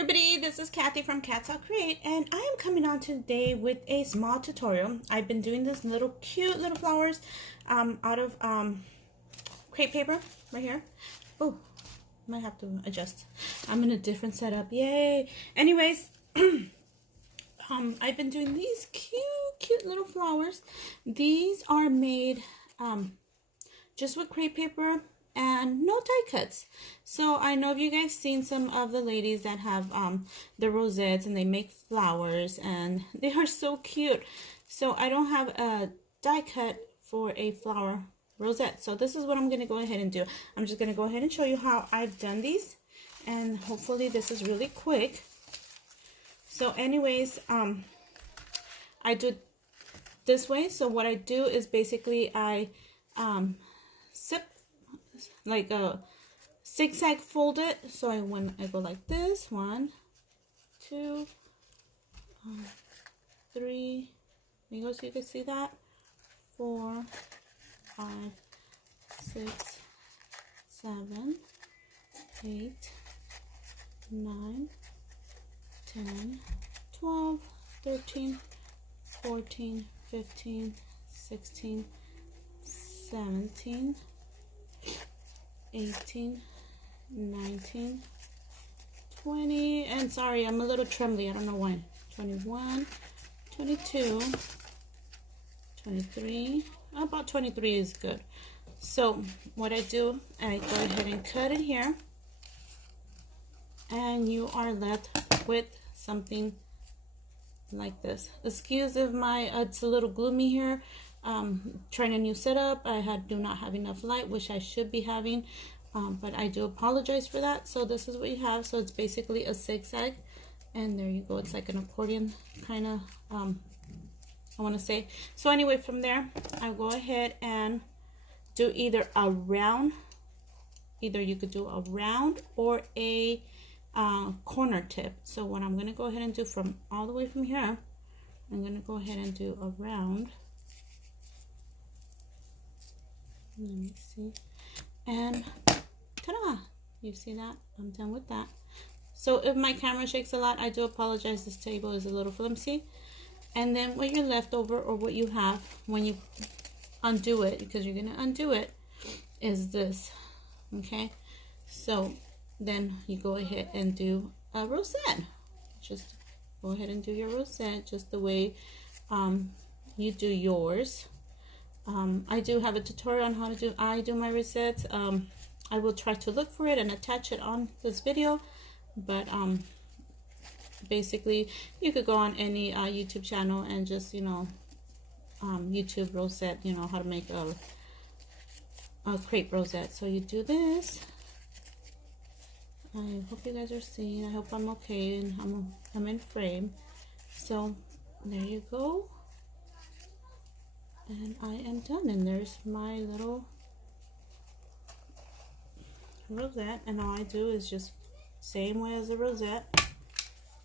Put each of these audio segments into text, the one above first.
everybody, this is Kathy from Crepe, and I am coming on today with a small tutorial. I've been doing this little cute little flowers out of crepe paper right here. Oh, might have to adjust. I'm in a different setup. Yay! Anyways, I've been doing these cute little flowers. These are made just with crepe paper and no die cuts. So I know you guys seen some of the ladies that have the rosettes and they make flowers and they are so cute. So I don't have a die cut for a flower rosette. So this is what I'm going to go ahead and do. I'm just going to go ahead and show you how I've done these, and hopefully this is really quick. So anyways, I do it this way. So what I do is basically I sip like a zigzag fold it. So when I go like this, 1, 2, 3, there you go, so you can see that, 4, 5, 6, 7, 8, 9, 10, 12, 13, 14, 15, 16, 17, 18, 19, 20, and sorry, I'm a little trembly, I don't know why. 21, 22, 23, about 23 is good. So what I do, I go ahead and cut it here, and you are left with something like this. Excuse if my it's a little gloomy here. Trying a new setup. I do not have enough light, which I should be having, but I do apologize for that. So this is what you have. So it's basically a zigzag, and there you go. It's like an accordion kind of, I want to say. So anyway, from there I go ahead and do either a round, either you could do a round or a corner tip. So what I'm going to go ahead and do from all the way from here, I'm going to go ahead and do a round. Let me see, and ta-da! You see that? I'm done with that. So if my camera shakes a lot, I do apologize. This table is a little flimsy. And then what you're left over, or what you have when you undo it, because you're gonna undo it, is this. Okay, so then you go ahead and do a rosette. Just go ahead and do your rosette just the way you do yours. I do have a tutorial on how to do my rosettes. I will try to look for it and attach it on this video, but basically you could go on any YouTube channel and just, you know, YouTube rosette, you know, how to make a crepe rosette. So you do this. I hope you guys are seeing. I hope I'm okay and I'm in frame. So there you go. And I am done, and there's my little rosette, and all I do is just same way as the rosette.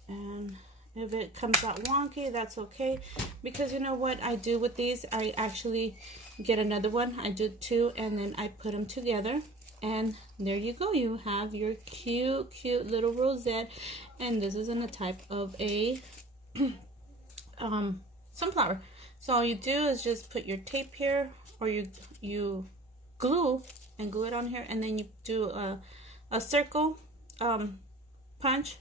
And if it comes out wonky, that's okay, because you know what I do with these, I actually get another one. I do 2 and then I put them together, and there you go, you have your cute little rosette. And this is in a type of a sunflower. So all you do is just put your tape here, or you glue it on here, and then you do a circle punch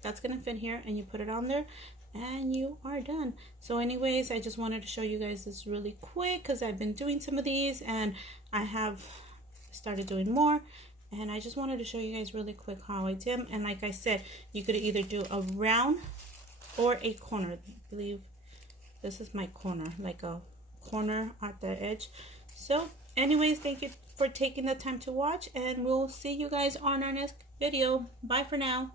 that's gonna fit here, and you put it on there, and you are done. So anyways, I just wanted to show you guys this really quick, because I've been doing some of these and I have started doing more, and I just wanted to show you guys really quick how I did. And like I said, you could either do a round or a corner. I believe this is my corner, like a corner at the edge. So anyways, thank you for taking the time to watch, and we'll see you guys on our next video. Bye for now.